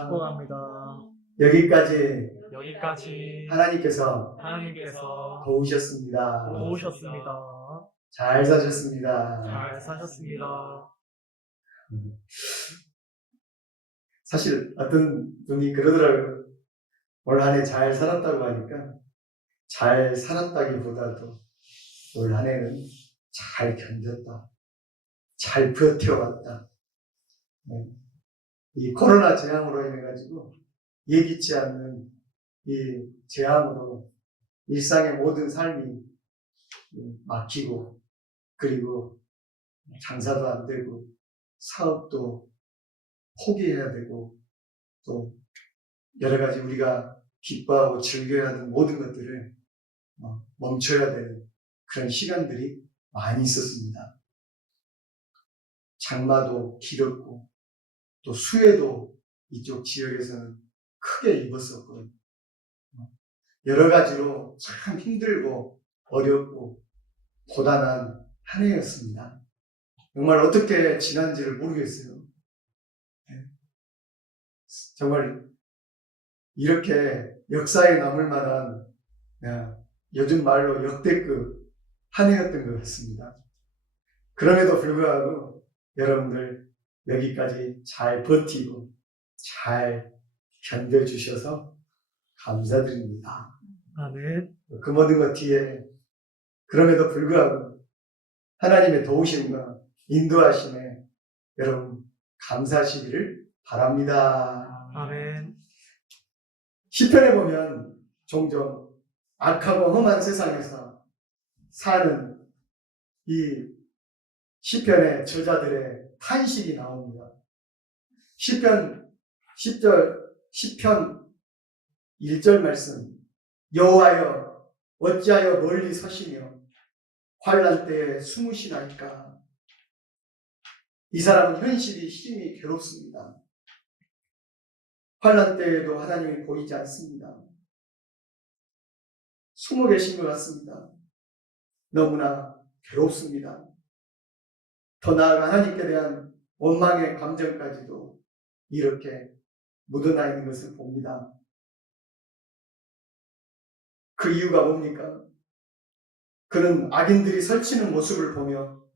축복합니다. 여기까지 여기까지 하나님께서 도우셨습니다. 잘 사셨습니다. 잘 사셨습니다. 사실 어떤 분이 그러더라고요. 올 한 해 잘 살았다고 하니까 잘 살았다기보다도 올 한 해는 잘 견뎠다. 잘 버텨왔다. 이 코로나 재앙으로 인해가지고 예기치 않는 이 재앙으로 일상의 모든 삶이 막히고, 그리고 장사도 안 되고 사업도 포기해야 되고, 또 여러 가지 우리가 기뻐하고 즐겨야 하는 모든 것들을 멈춰야 되는 그런 시간들이 많이 있었습니다. 장마도 길었고, 또 수해도 이쪽 지역에서는 크게 입었었고, 여러 가지로 참 힘들고 어렵고 고단한 한 해였습니다. 정말 어떻게 지난지를 모르겠어요. 정말 이렇게 역사에 남을 만한, 요즘 말로 역대급 한 해였던 것 같습니다. 그럼에도 불구하고 여러분들 여기까지 잘 버티고 잘 견뎌주셔서 감사드립니다. 아멘. 그 모든 것 뒤에 그럼에도 불구하고 하나님의 도우심과 인도하심에 여러분 감사하시기를 바랍니다. 아멘. 시편에 보면 종종 악하고 험한 세상에서 사는 이 시편의 저자들의 탄식이 나옵니다. 시편 1절 말씀, 여호와여 어찌하여 멀리 서시며 환난 때에 숨으시나이까. 이 사람은 현실이 심히 괴롭습니다. 환난 때에도 하나님이 보이지 않습니다. 숨어 계신 것 같습니다. 너무나 괴롭습니다. 더 나아가 하나님께 대한 원망의 감정까지도 이렇게 묻어나 있는 것을 봅니다. 그 이유가 뭡니까? 그는 악인들이 설치는 모습을 보며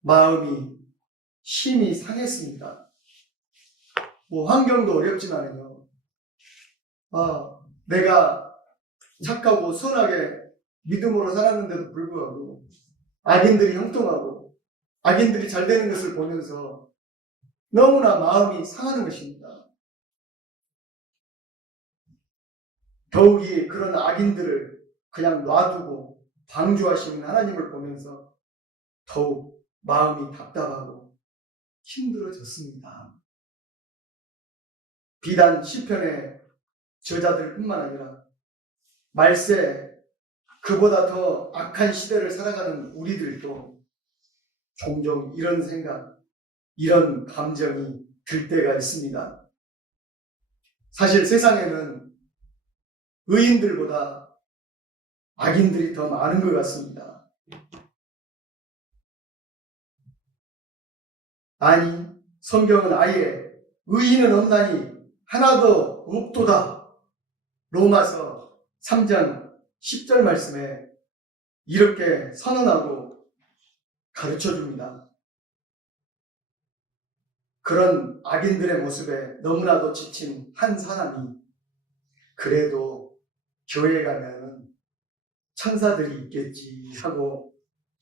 마음이 심히 상했습니다. 환경도 어렵지만요. 내가 착하고 선하게 믿음으로 살았는데도 불구하고 악인들이 형통하고 악인들이 잘 되는 것을 보면서 너무나 마음이 상하는 것입니다. 더욱이 그런 악인들을 그냥 놔두고 방주하시는 하나님을 보면서 더욱 마음이 답답하고 힘들어졌습니다. 비단 시편의 저자들뿐만 아니라 말세 그보다 더 악한 시대를 살아가는 우리들도 종종 이런 생각, 이런 감정이 들 때가 있습니다. 사실 세상에는 의인들보다 악인들이 더 많은 것 같습니다. 아니, 성경은 아예 의인은 없나니 하나도 없도다. 로마서 3장 10절 말씀에 이렇게 선언하고 가르쳐줍니다. 그런 악인들의 모습에 너무나도 지친 한 사람이 그래도 교회에 가면 천사들이 있겠지 하고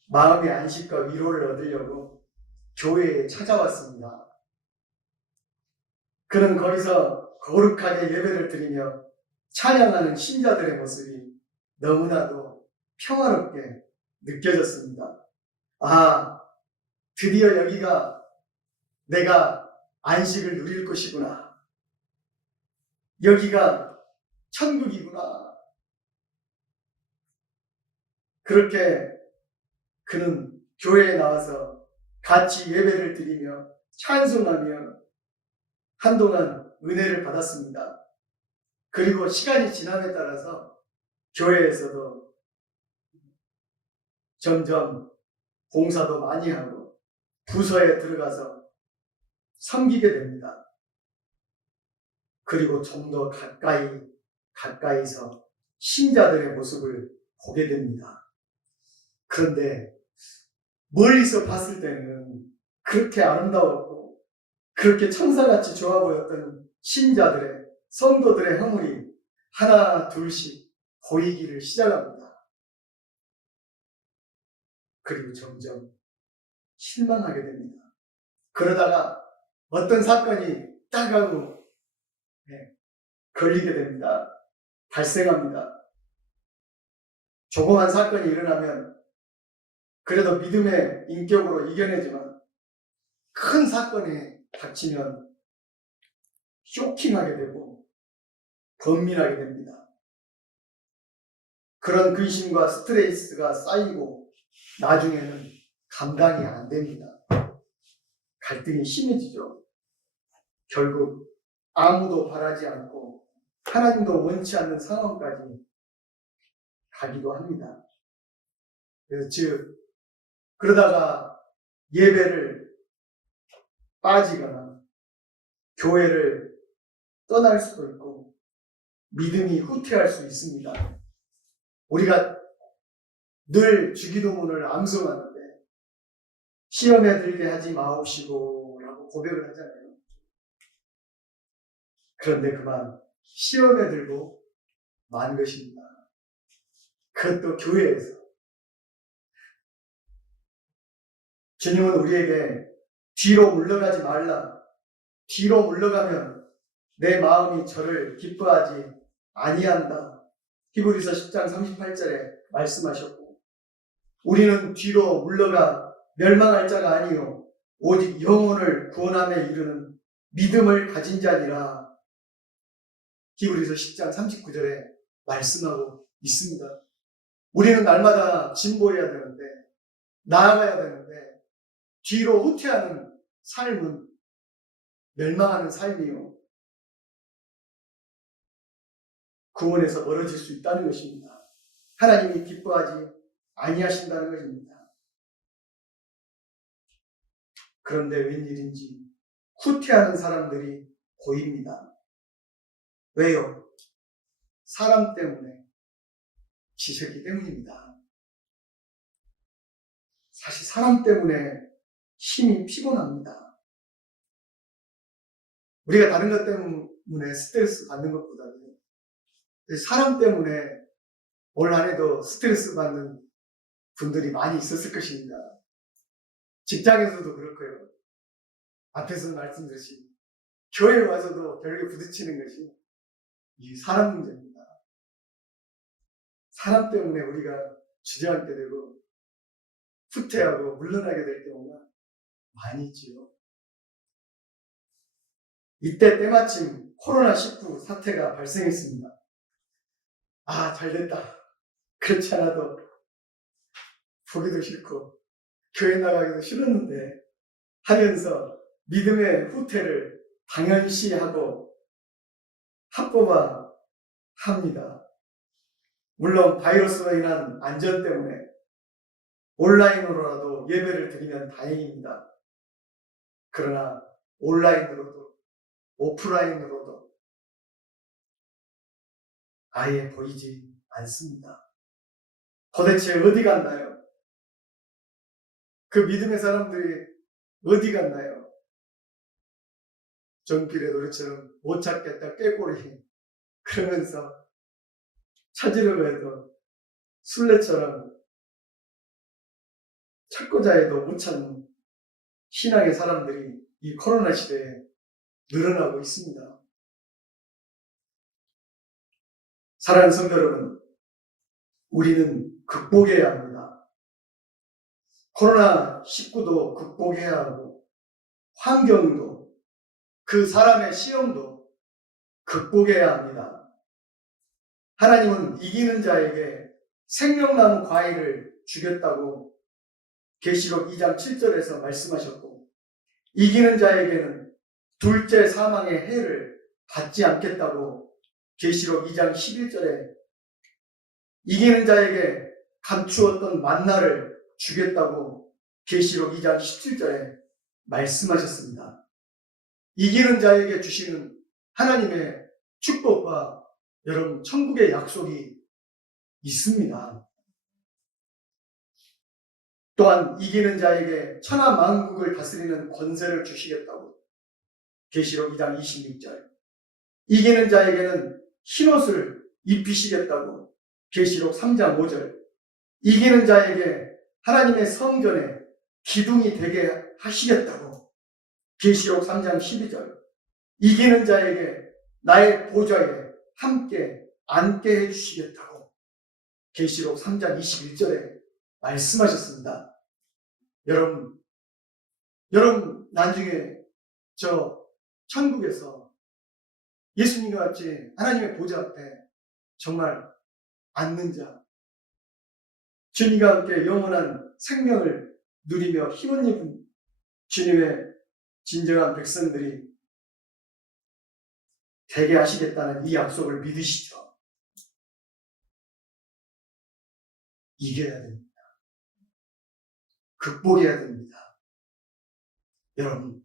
마음의 안식과 위로를 얻으려고 교회에 찾아왔습니다. 그는 거기서 거룩하게 예배를 드리며 찬양하는 신자들의 모습이 너무나도 평화롭게 느껴졌습니다. 드디어 여기가 내가 안식을 누릴 곳이구나. 여기가 천국이구나. 그렇게 그는 교회에 나와서 같이 예배를 드리며 찬송하며 한동안 은혜를 받았습니다. 그리고 시간이 지남에 따라서 교회에서도 점점 봉사도 많이 하고 부서에 들어가서 섬기게 됩니다. 그리고 좀 더 가까이서 신자들의 모습을 보게 됩니다. 그런데 멀리서 봤을 때는 그렇게 아름다웠고 그렇게 천사같이 좋아 보였던 신자들의, 성도들의 허물이 하나 둘씩 보이기를 시작합니다. 그리고 점점 실망하게 됩니다. 그러다가 어떤 사건이 딱 하고 걸리게 됩니다. 발생합니다. 조그만 사건이 일어나면 그래도 믿음의 인격으로 이겨내지만 큰 사건이 닥치면 쇼킹하게 되고 번민하게 됩니다. 그런 근심과 스트레스가 쌓이고 나중에는 감당이 안 됩니다. 갈등이 심해지죠. 결국 아무도 바라지 않고 하나님도 원치 않는 상황까지 가기도 합니다. 그래서 그러다가 예배를 빠지거나 교회를 떠날 수도 있고 믿음이 후퇴할 수 있습니다. 우리가 늘 주기도문을 암송하는데 시험에 들게 하지 마옵시고 라고 고백을 하잖아요. 그런데 그만 시험에 들고 만 것입니다. 그것도 교회에서. 주님은 우리에게 뒤로 물러가지 말라. 뒤로 물러가면 내 마음이 저를 기뻐하지 아니한다. 히브리서 10장 38절에 말씀하셨고, 우리는 뒤로 물러가 멸망할 자가 아니요 오직 영혼을 구원함에 이르는 믿음을 가진 자니라. 히브리서 10장 39절에 말씀하고 있습니다. 우리는 날마다 진보해야 되는데, 나아가야 되는데, 뒤로 후퇴하는 삶은 멸망하는 삶이요, 구원에서 멀어질 수 있다는 것입니다. 하나님이 기뻐하지 아니하신다는 것입니다. 그런데 웬일인지 후퇴하는 사람들이 보입니다. 왜요? 사람 때문에 지셨기 때문입니다. 사실 사람 때문에 힘이 피곤합니다. 우리가 다른 것 때문에 스트레스 받는 것보다는 사람 때문에 올 한 해도 스트레스 받는 분들이 많이 있었을 것입니다. 직장에서도 그렇고요. 앞에서 말씀드렸듯이 교회에 와서도 별게 부딪히는 것이 이 사람 문제입니다. 사람 때문에 우리가 주저앉게 되고 후퇴하고 물러나게 될 경우가 많이 있지요. 이때 때마침 코로나19 사태가 발생했습니다. 아, 잘됐다. 그렇지 않아도 보기도 싫고 교회 나가기도 싫었는데 하면서 믿음의 후퇴를 당연시하고 합법화 합니다. 물론 바이러스로 인한 안전 때문에 온라인으로라도 예배를 드리면 다행입니다. 그러나 온라인으로도 오프라인으로도 아예 보이지 않습니다. 도대체 어디 갔나요? 그 믿음의 사람들이 어디 갔나요? 정필의 노래처럼 못 찾겠다 꾀꼬리 그러면서 찾으려고 해도 술래처럼 찾고자 해도 못 찾는 신앙의 사람들이 이 코로나 시대에 늘어나고 있습니다. 사랑하는 성도 여러분, 우리는 극복해야 합니다. 코로나19도 극복해야 하고 환경도 그 사람의 시험도 극복해야 합니다. 하나님은 이기는 자에게 생명나무 과일을 주겠다고 계시록 2장 7절에서 말씀하셨고, 이기는 자에게는 둘째 사망의 해를 받지 않겠다고 계시록 2장 11절에 이기는 자에게 감추었던 만나를 주겠다고 계시록 2장 17절에 말씀하셨습니다. 이기는 자에게 주시는 하나님의 축복과 여러분 천국의 약속이 있습니다. 또한 이기는 자에게 천하 만국을 다스리는 권세를 주시겠다고 계시록 2장 26절. 이기는 자에게는 흰옷을 입히시겠다고 계시록 3장 5절. 이기는 자에게 하나님의 성전에 기둥이 되게 하시겠다고 계시록 3장 12절. 이기는 자에게 나의 보좌에 함께 앉게 해주시겠다고 계시록 3장 21절에 말씀하셨습니다. 여러분 나중에 저 천국에서 예수님과 같이 하나님의 보좌 앞에 정말 앉는 자, 주님과 함께 영원한 생명을 누리며 힘을 입은 주님의 진정한 백성들이 되게 하시겠다는 이 약속을 믿으시죠. 이겨야 됩니다. 극복해야 됩니다. 여러분,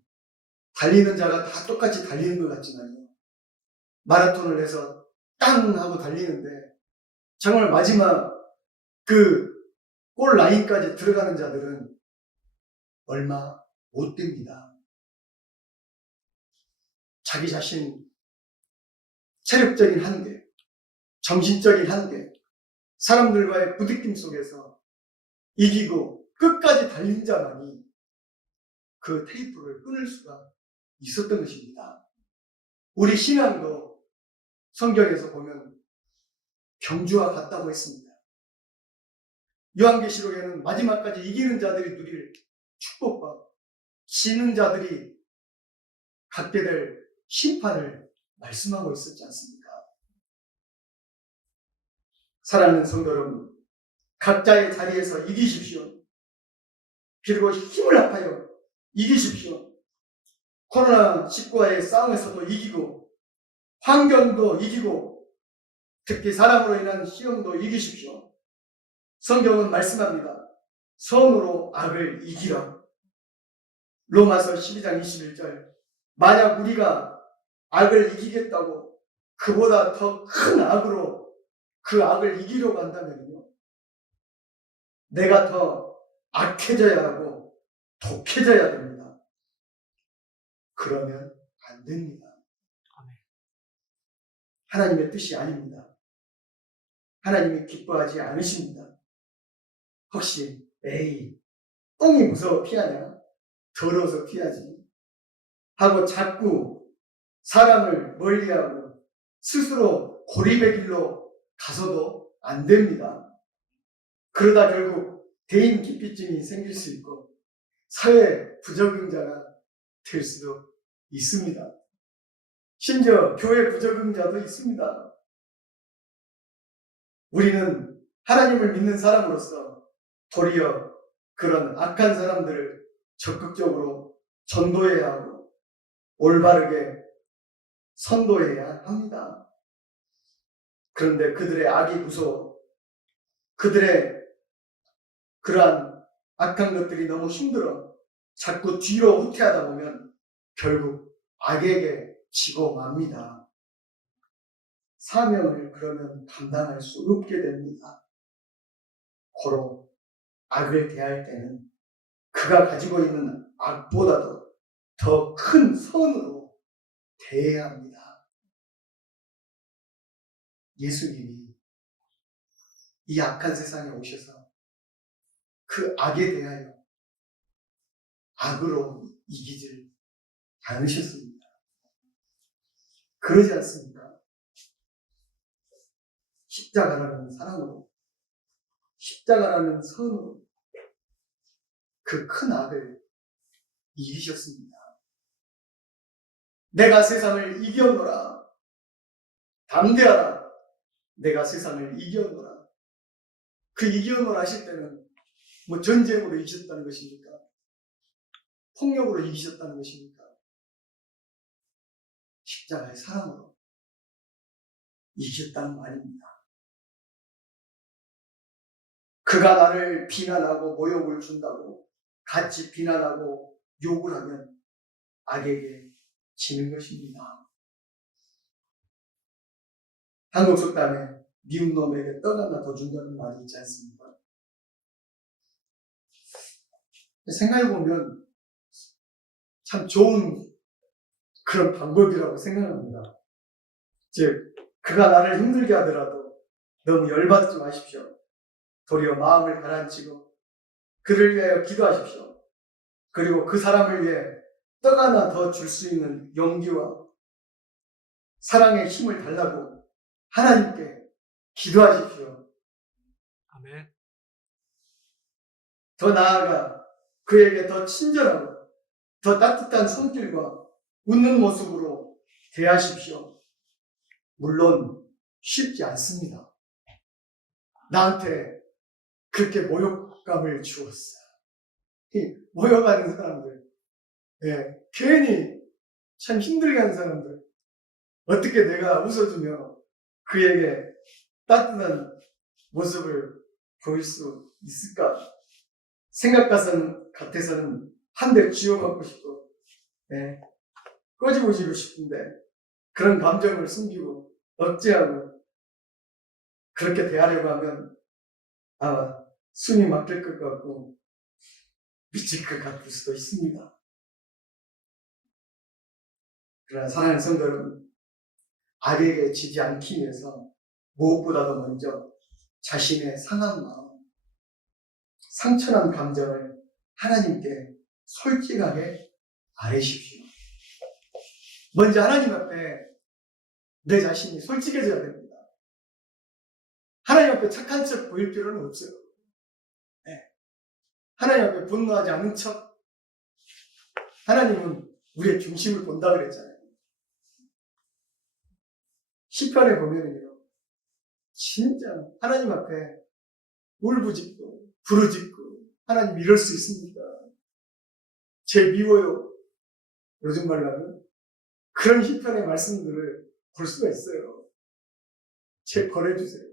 달리는 자가 다 똑같이 달리는 것 같지만요. 마라톤을 해서 땅 하고 달리는데 정말 마지막 그 골 라인까지 들어가는 자들은 얼마 못 됩니다. 자기 자신 체력적인 한계, 정신적인 한계, 사람들과의 부딪힘 속에서 이기고 끝까지 달린 자만이 그 테이프를 끊을 수가 있었던 것입니다. 우리 신앙도 성경에서 보면 경주와 같다고 했습니다. 요한계시록에는 마지막까지 이기는 자들이 누릴 축복과 지는 자들이 갖게 될 심판을 말씀하고 있었지 않습니까? 사랑하는 성도 여러분, 각자의 자리에서 이기십시오. 그리고 힘을 합하여 이기십시오. 코로나19와의 싸움에서도 이기고 환경도 이기고 특히 사람으로 인한 시험도 이기십시오. 성경은 말씀합니다. 선으로 악을 이기라. 로마서 12장 21절. 만약 우리가 악을 이기겠다고 그보다 더 큰 악으로 그 악을 이기려고 한다면요, 내가 더 악해져야 하고 독해져야 됩니다. 그러면 안 됩니다. 하나님의 뜻이 아닙니다. 하나님이 기뻐하지 않으십니다. 혹시 에이, 똥이 무서워 피하냐? 더러워서 피하지 하고 자꾸 사람을 멀리하고 스스로 고립의 길로 가서도 안 됩니다. 그러다 결국 대인 기피증이 생길 수 있고 사회 부적응자가 될 수도 있습니다. 심지어 교회 부적응자도 있습니다. 우리는 하나님을 믿는 사람으로서 도리어 그런 악한 사람들을 적극적으로 전도해야 하고 올바르게 선도해야 합니다. 그런데 그들의 악이 무서워 그들의 그러한 악한 것들이 너무 힘들어 자꾸 뒤로 후퇴하다 보면 결국 악에게 지고 맙니다. 사명을 그러면 감당할 수 없게 됩니다. 고로 악을 대할 때는 그가 가지고 있는 악보다도 더 큰 선으로 대해야 합니다. 예수님이 이 악한 세상에 오셔서 그 악에 대하여 악으로 이기질 않으셨습니다. 그러지 않습니까? 십자가라는 사랑으로, 십자가라는 선으로 그 큰 악을 이기셨습니다. 내가 세상을 이겼노라. 담대하라. 내가 세상을 이겼노라. 그 이겼노라 하실 때는 뭐 전쟁으로 이기셨다는 것입니까? 폭력으로 이기셨다는 것입니까? 십자가의 사랑으로 이기셨다는 말입니다. 그가 나를 비난하고 모욕을 준다고 같이 비난하고 욕을 하면 악에게 지는 것입니다. 한국 속담에 미운 놈에게 떡 하나 더 준다는 말이 있지 않습니까? 생각해보면 참 좋은 그런 방법이라고 생각합니다. 즉, 그가 나를 힘들게 하더라도 너무 열받지 마십시오. 도리어 마음을 가라앉히고 그를 위하여 기도하십시오. 그리고 그 사람을 위해 떡 하나 더 줄 수 있는 용기와 사랑의 힘을 달라고 하나님께 기도하십시오. 아멘. 더 나아가 그에게 더 친절하고 더 따뜻한 손길과 웃는 모습으로 대하십시오. 물론 쉽지 않습니다. 나한테 그렇게 모욕감을 주었어요. 이 모욕하는 사람들, 괜히 참 힘들게 하는 사람들, 어떻게 내가 웃어주며 그에게 따뜻한 모습을 보일 수 있을까? 생각 같아서는 한 대 쥐어맞고 싶고, 꺼지고 싶은데, 그런 감정을 숨기고, 억제하고, 그렇게 대하려고 하면, 아마 숨이 막힐 것 같고, 미칠 것 같을 수도 있습니다. 그러나 사랑하는 성도 여러분, 악에게 지지 않기 위해서 무엇보다도 먼저 자신의 상한 마음, 상처난 감정을 하나님께 솔직하게 아뢰십시오. 먼저 하나님 앞에 내 자신이 솔직해져야 됩니다. 하나님 앞에 착한 척 보일 필요는 없어요. 하나님 앞에 분노하지 않은 척. 하나님은 우리의 중심을 본다 그랬잖아요. 시편에 보면은요, 진짜 하나님 앞에 울부짖고 부르짖고 하나님 이럴 수 있습니까? 제 미워요. 요즘 말로 하면 그런 시편의 말씀들을 볼 수가 있어요. 제 버려주세요.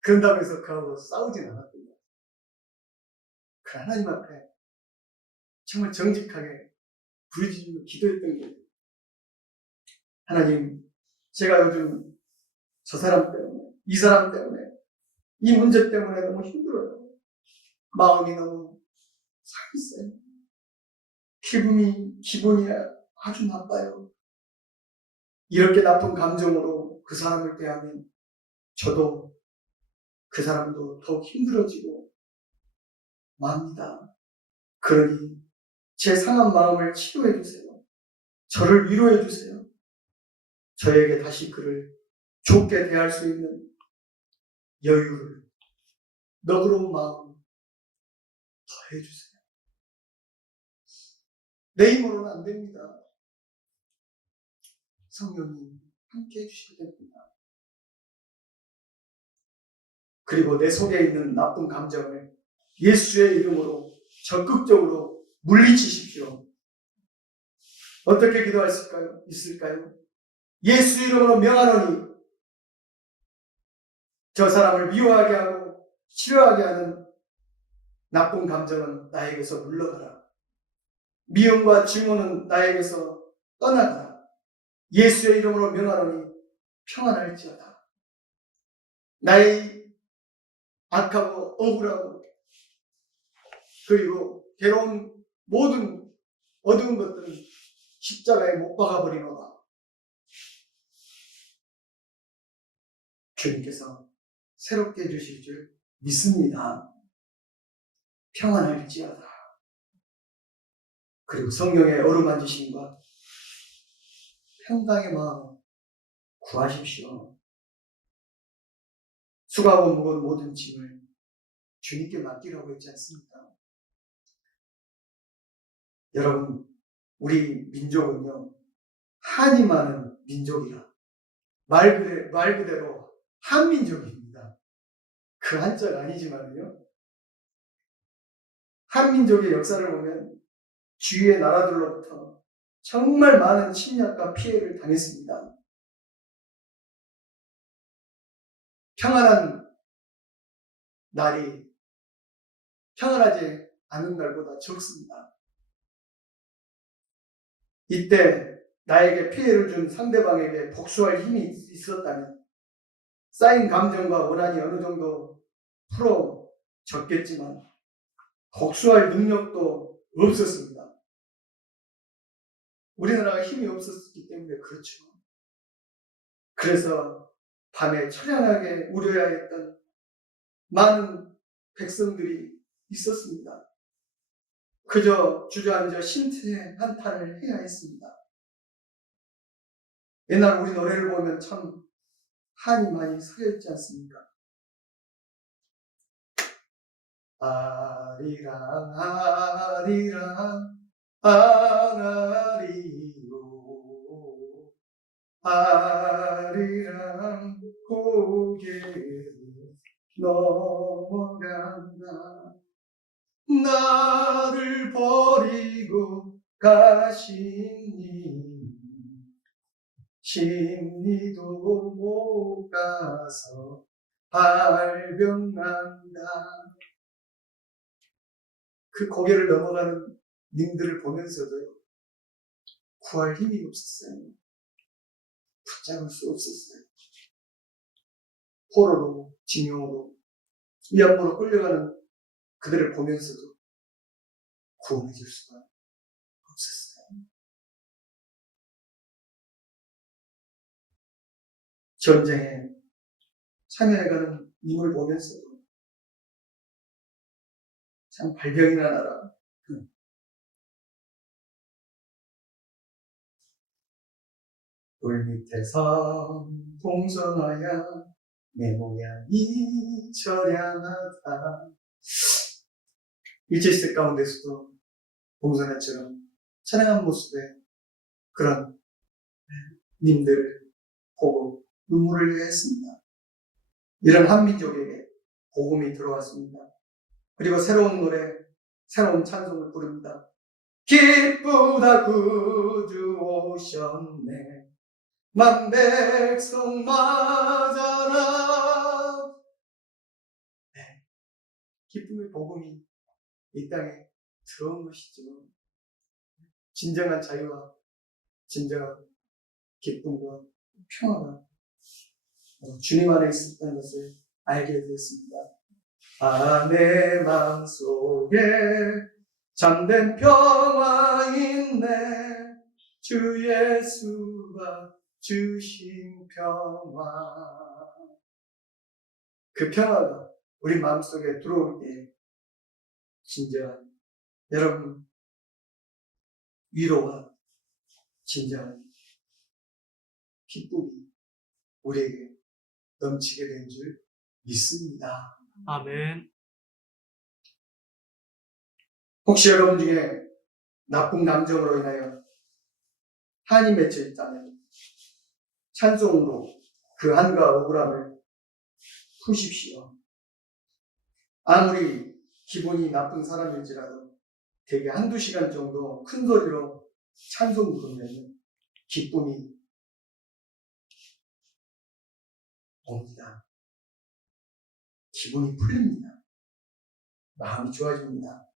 그런다고 해서 그하고 싸우진 않았습니다. 그 하나님 앞에 정말 정직하게 부르짖으며 기도했던 거예요. 하나님, 제가 요즘 저 사람 때문에, 이 사람 때문에, 이 문제 때문에 너무 힘들어요. 마음이 너무 상했어요. 기분이 아주 나빠요. 이렇게 나쁜 감정으로 그 사람을 대하면 저도 그 사람도 더욱 힘들어지고 맙니다. 그러니 제 상한 마음을 치료해 주세요. 저를 위로해 주세요. 저에게 다시 그를 좋게 대할 수 있는 여유를, 너그러운 마음 더해 주세요. 내 힘으로는 안 됩니다. 성령님 함께 해주셔야 됩니다. 그리고 내 속에 있는 나쁜 감정을 예수의 이름으로 적극적으로 물리치십시오. 어떻게 기도할 수 있을까요? 예수 이름으로 명하노니 저 사람을 미워하게 하고 싫어하게 하는 나쁜 감정은 나에게서 물러가라. 미움과 증오는 나에게서 떠나가라. 예수의 이름으로 명하노니 평안할지어다. 나의 악하고 억울하고 그리고 괴로운 모든 어두운 것들은 십자가에 못 박아버리노라. 주님께서 새롭게 해주실 줄 믿습니다. 평안할지어다. 그리고 성령의 어루만지심과 평강의 마음 구하십시오. 수고하고 무거운 모든 짐을 주님께 맡기라고 했지 않습니까? 여러분, 우리 민족은요, 한이 많은 민족이라 말 그대로 한민족입니다. 그 한자가 아니지만요, 한민족의 역사를 보면 주위의 나라들로부터 정말 많은 침략과 피해를 당했습니다. 평안한 날이 평안하지 않은 날보다 적습니다. 이때 나에게 피해를 준 상대방에게 복수할 힘이 있었다면 쌓인 감정과 원한이 어느 정도 풀어졌겠지만 복수할 능력도 없었습니다. 우리나라가 힘이 없었기 때문에 그렇죠. 그래서 밤에 처량하게 우려야 했던 많은 백성들이 있었습니다. 그저 주저앉아 신체 한탄을 해야 했습니다. 옛날 우리 노래를 보면 참 한이 많이 서려있지 않습니까? 아리랑 아리랑 아라리로 아리랑 고개를 넘어간다. 나를 버리고 가시니 심리도 못 가서 발병난다. 그 고개를 넘어가는 님들을 보면서도 구할 힘이 없었어요. 붙잡을 수 없었어요. 포로로, 징용으로, 위안부로 끌려가는 그들을 보면서도 구원해 줄 수가 없었어요. 전쟁에 참여해가는 님을 보면서도 참 발병이나 나라. 돌 밑에서 동전하야 내 모양이 처량하다. 일제시대 가운데서도 동전아처럼 찬양한 모습의 그런 님들을 보고 눈물을 흘렸습니다. 이런 한민족에게 복음이 들어왔습니다. 그리고 새로운 노래, 새로운 찬송을 부릅니다. 기쁘다 구주 오셨네 만 백성 맞아라. 네, 기쁨의 복음이 이 땅에 들어온 것이죠. 진정한 자유와 진정한 기쁨과 평화가 주님 안에 있었다는 것을 알게 되었습니다. 내 마음속에 참된 평화 있네. 주 예수가 주신 평화. 그 평화가 우리 마음속에 들어올 때 진정한 여러분 위로와 진정한 기쁨이 우리에게 넘치게 된 줄 믿습니다. 아멘. 혹시 여러분 중에 나쁜 감정으로 인하여 한이 맺혀 있다면 찬송으로 그 한과 억울함을 푸십시오. 아무리 기분이 나쁜 사람일지라도 대개 한두 시간 정도 큰 소리로 찬송 부르면 기쁨이 옵니다. 기분이 풀립니다. 마음이 좋아집니다.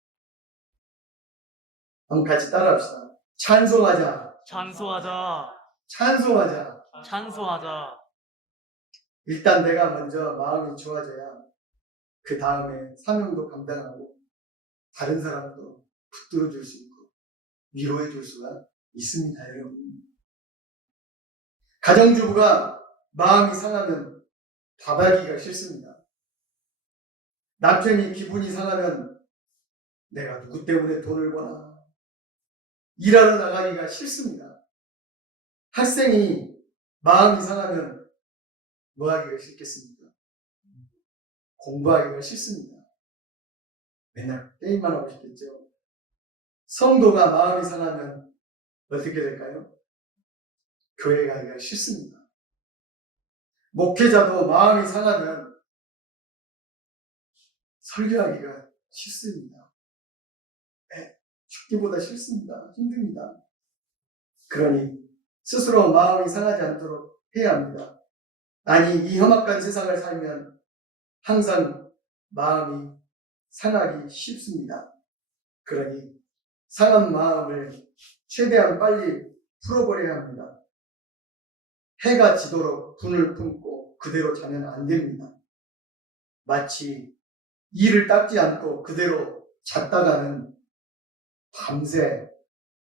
한번 같이 따라합시다. 찬송하자. 찬송하자. 찬송하자. 찬송하자. 일단 내가 먼저 마음이 좋아져야 그 다음에 사명도 감당하고 다른 사람도 붙들어 줄 수 있고 위로해 줄 수가 있습니다, 여러분. 가정주부가 마음이 상하면 밥하기가 싫습니다. 남편이 기분이 상하면 내가 누구 때문에 돈을 버나 일하러 나가기가 싫습니다. 학생이 마음이 상하면 뭐 하기가 싫겠습니까? 공부하기가 싫습니다. 맨날 게임만 하고 싶겠죠. 성도가 마음이 상하면 어떻게 될까요? 교회 가기가 싫습니다. 목회자도 마음이 상하면 설교하기가 싫습니다. 죽기보다 싫습니다. 힘듭니다. 그러니 스스로 마음이 상하지 않도록 해야 합니다. 아니, 이 험악한 세상을 살면 항상 마음이 상하기 쉽습니다. 그러니 상한 마음을 최대한 빨리 풀어버려야 합니다. 해가 지도록 분을 품고 그대로 자면 안 됩니다. 마치 이를 닦지 않고 그대로 잤다가는 밤새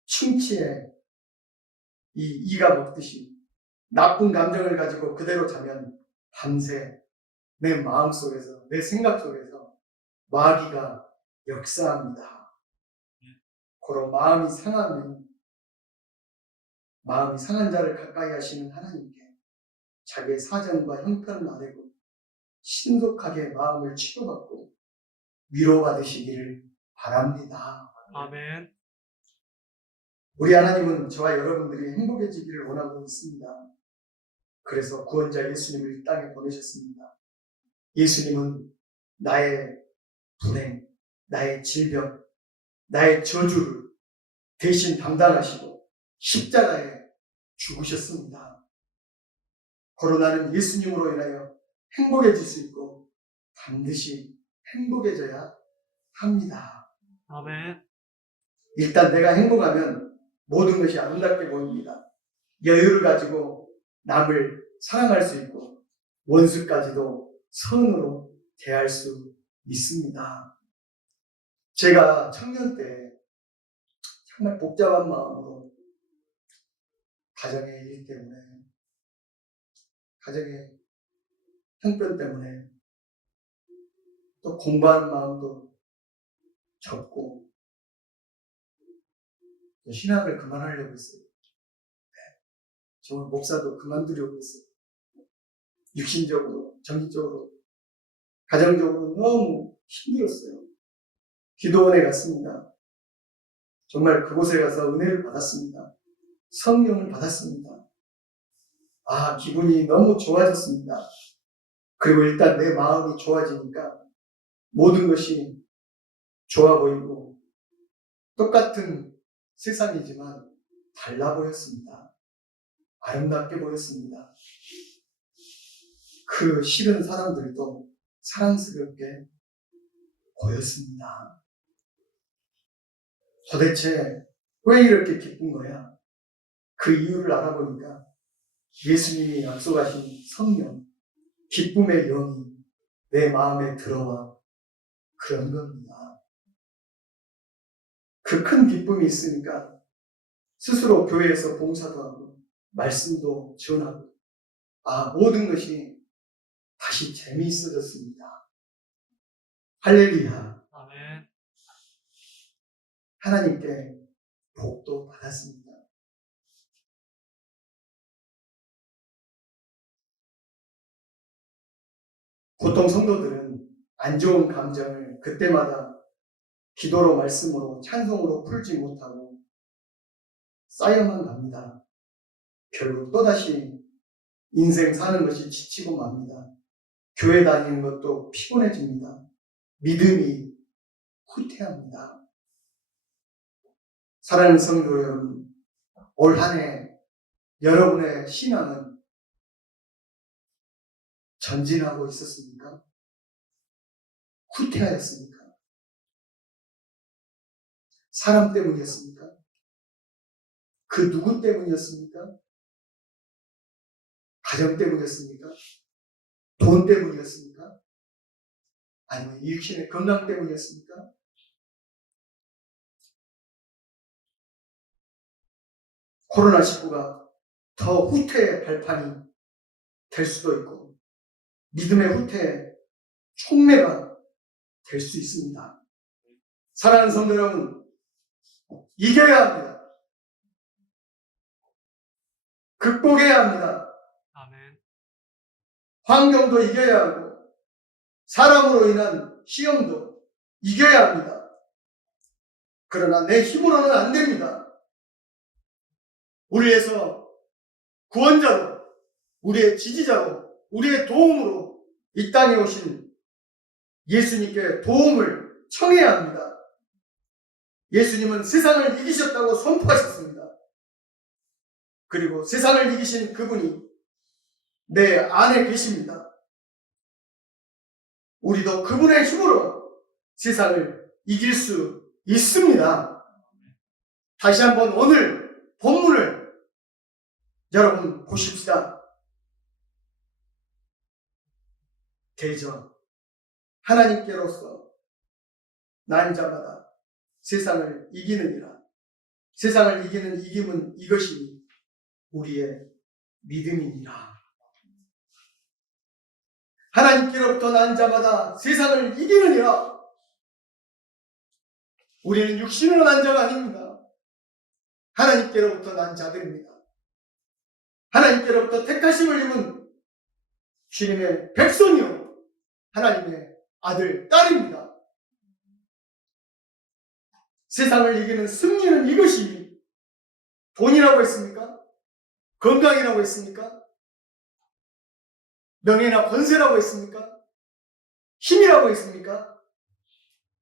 충치에 이가 먹듯이 나쁜 감정을 가지고 그대로 자면 밤새 내 마음속에서, 내 생각 속에서 마귀가 역사합니다. 고로 마음이 상한 자를 가까이 하시는 하나님께 자기의 사정과 형편을 아뢰고 신속하게 마음을 치료받고 위로받으시기를 바랍니다. 아멘. 우리 하나님은 저와 여러분들이 행복해지기를 원하고 있습니다. 그래서 구원자 예수님을 이 땅에 보내셨습니다. 예수님은 나의 불행, 나의 질병, 나의 저주를 대신 담당하시고 십자가에 죽으셨습니다. 고로 나는 예수님으로 인하여 행복해질 수 있고 반드시 행복해져야 합니다. 아멘. 일단 내가 행복하면 모든 것이 아름답게 보입니다. 여유를 가지고 남을 사랑할 수 있고 원수까지도 선으로 대할 수 있습니다. 제가 청년 때 정말 복잡한 마음으로 가정의 일 때문에, 가정의 형편 때문에, 또 공부하는 마음도 접고 또 신학을 그만하려고 했어요. 정말 목사도 그만두려고 했어요. 육신적으로, 정신적으로, 가정적으로 너무 힘들었어요. 기도원에 갔습니다. 정말 그곳에 가서 은혜를 받았습니다. 성령을 받았습니다. 기분이 너무 좋아졌습니다. 그리고 일단 내 마음이 좋아지니까 모든 것이 좋아 보이고 똑같은 세상이지만 달라 보였습니다. 아름답게 보였습니다. 그 싫은 사람들도 사랑스럽게 보였습니다. 도대체 왜 이렇게 기쁜 거야? 그 이유를 알아보니까 예수님이 약속하신 성령, 기쁨의 영이 내 마음에 들어와 그런 겁니다. 그 큰 기쁨이 있으니까 스스로 교회에서 봉사도 하고 말씀도 전하고 모든 것이 다시 재미있어졌습니다. 할렐루야. 아멘. 하나님께 복도 받았습니다. 보통 성도들은 안 좋은 감정을 그때마다 기도로, 말씀으로, 찬송으로 풀지 못하고 쌓여만 갑니다. 결국 또다시 인생 사는 것이 지치고 맙니다. 교회 다니는 것도 피곤해집니다. 믿음이 후퇴합니다. 사랑하는 성도 여러분, 올 한 해 여러분의 신앙은 전진하고 있었습니까? 후퇴하였습니까? 사람 때문이었습니까? 그 누구 때문이었습니까? 가정 때문이었습니까? 돈 때문이었습니까? 아니면 이 육신의 건강 때문이었습니까? 코로나19가 더 후퇴의 발판이 될 수도 있고 믿음의 후퇴의 촉매가 될 수 있습니다. 사랑하는 성도 여러분, 이겨야 합니다. 극복해야 합니다. 아멘. 환경도 이겨야 하고 사람으로 인한 시험도 이겨야 합니다. 그러나 내 힘으로는 안 됩니다. 우리에서 구원자로, 우리의 지지자로, 우리의 도움으로 이 땅에 오신 예수님께 도움을 청해야 합니다. 예수님은 세상을 이기셨다고 선포하셨습니다. 그리고 세상을 이기신 그분이 내 안에 계십니다. 우리도 그분의 힘으로 세상을 이길 수 있습니다. 다시 한번 오늘 본문을 여러분 보십시다. 대저 하나님께로서 난 자마다 세상을 이기느니라. 세상을 이기는 이김은 이것이니 우리의 믿음이니라. 하나님께로부터 난 자마다 세상을 이기느니라. 우리는 육신으로 난 자가 아닙니다. 하나님께로부터 난 자들입니다. 하나님께로부터 택하심을 입은 주님의 백성이요 하나님의 아들, 딸입니다. 세상을 이기는 승리는 이것이니 돈이라고 했습니까? 건강이라고 했습니까? 명예나 권세라고 했습니까? 힘이라고 했습니까?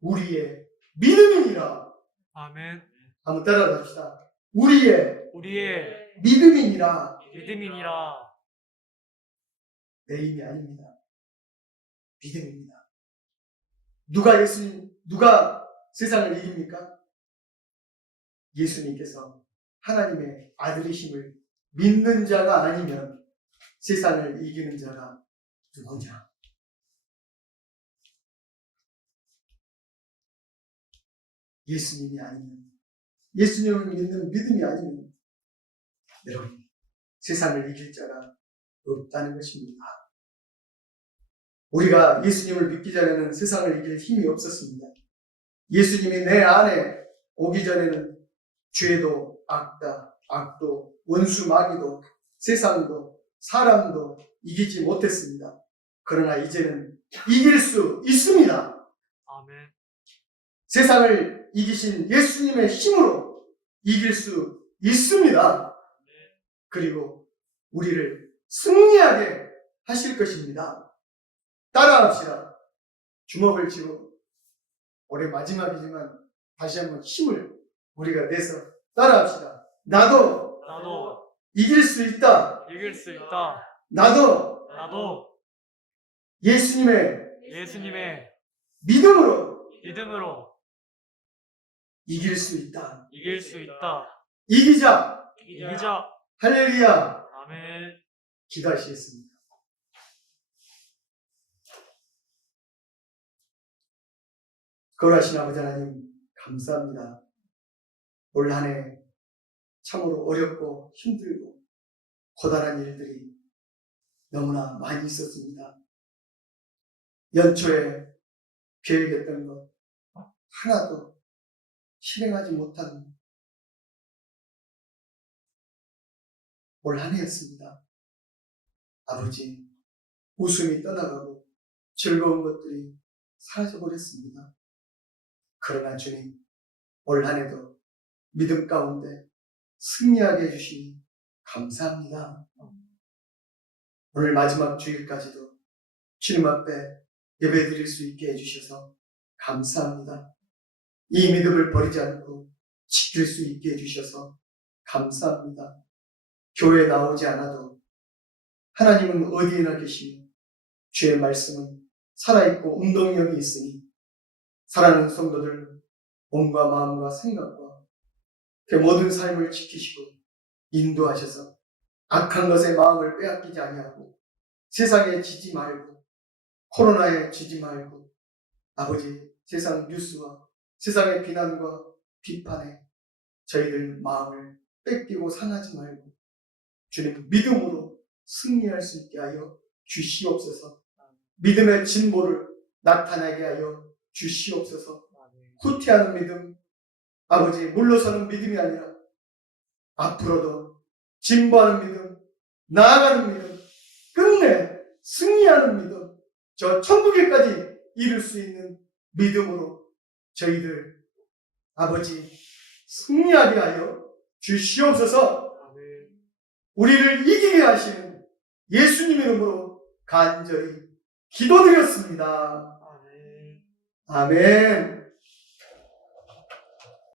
우리의 믿음이니라. 아멘. 한번 따라갑시다. 우리의 우리의 믿음이니라. 믿음이니라. 내 힘이 아닙니다. 믿음입니다. 누가 세상을 이깁니까? 예수님께서 하나님의 아들이심을 믿는 자가 아니면 세상을 이기는 자가 누구냐? 예수님이 아니면, 예수님을 믿는 믿음이 아니면 여러분 세상을 이길 자가 없다는 것입니다. 우리가 예수님을 믿기 전에는 세상을 이길 힘이 없었습니다. 예수님이 내 안에 오기 전에는 죄도, 악도, 원수, 마귀도, 세상도, 사람도 이기지 못했습니다. 그러나 이제는 이길 수 있습니다. 아멘. 세상을 이기신 예수님의 힘으로 이길 수 있습니다. 그리고 우리를 승리하게 하실 것입니다. 따라합시다. 주먹을 쥐고 올해 마지막이지만 다시 한번 힘을 우리가 내서 따라합시다. 나도 이길 수 있다. 이길 수 있다. 나도 예수님의 믿음으로 이길 수 있다. 이길 수 있다. 이기자. 이기자. 할렐루야. 아멘. 기도하시겠습니다. 거룩하신 아버지 하나님 감사합니다. 올 한 해 참으로 어렵고 힘들고 고단한 일들이 너무나 많이 있었습니다. 연초에 계획했던 것 하나도 실행하지 못한 올 한 해였습니다. 아버지, 웃음이 떠나가고 즐거운 것들이 사라져버렸습니다. 그러나 주님, 올 한 해도 믿음 가운데 승리하게 해주시니 감사합니다. 오늘 마지막 주일까지도 주님 앞에 예배드릴 수 있게 해주셔서 감사합니다. 이 믿음을 버리지 않고 지킬 수 있게 해주셔서 감사합니다. 교회에 나오지 않아도 하나님은 어디에나 계시며 주의 말씀은 살아있고 운동력이 있으니 사랑하는 성도들 몸과 마음과 생각과 그 모든 삶을 지키시고 인도하셔서 악한 것에 마음을 빼앗기지 아니하고 세상에 지지 말고 코로나에 지지 말고 아버지 세상 뉴스와 세상의 비난과 비판에 저희들 마음을 뺏기고 상하지 말고 주님 믿음으로 승리할 수 있게 하여 주시옵소서. 믿음의 진보를 나타나게 하여 주시옵소서. 후퇴하는 믿음, 아버지 물러서는 믿음이 아니라 앞으로도 진보하는 믿음, 나아가는 믿음, 끝내 승리하는 믿음, 저 천국에까지 이룰 수 있는 믿음으로 저희들 아버지 승리하게 하여 주시옵소서. 우리를 이기게 하시는 예수님 이름으로 간절히 기도드렸습니다. 아멘.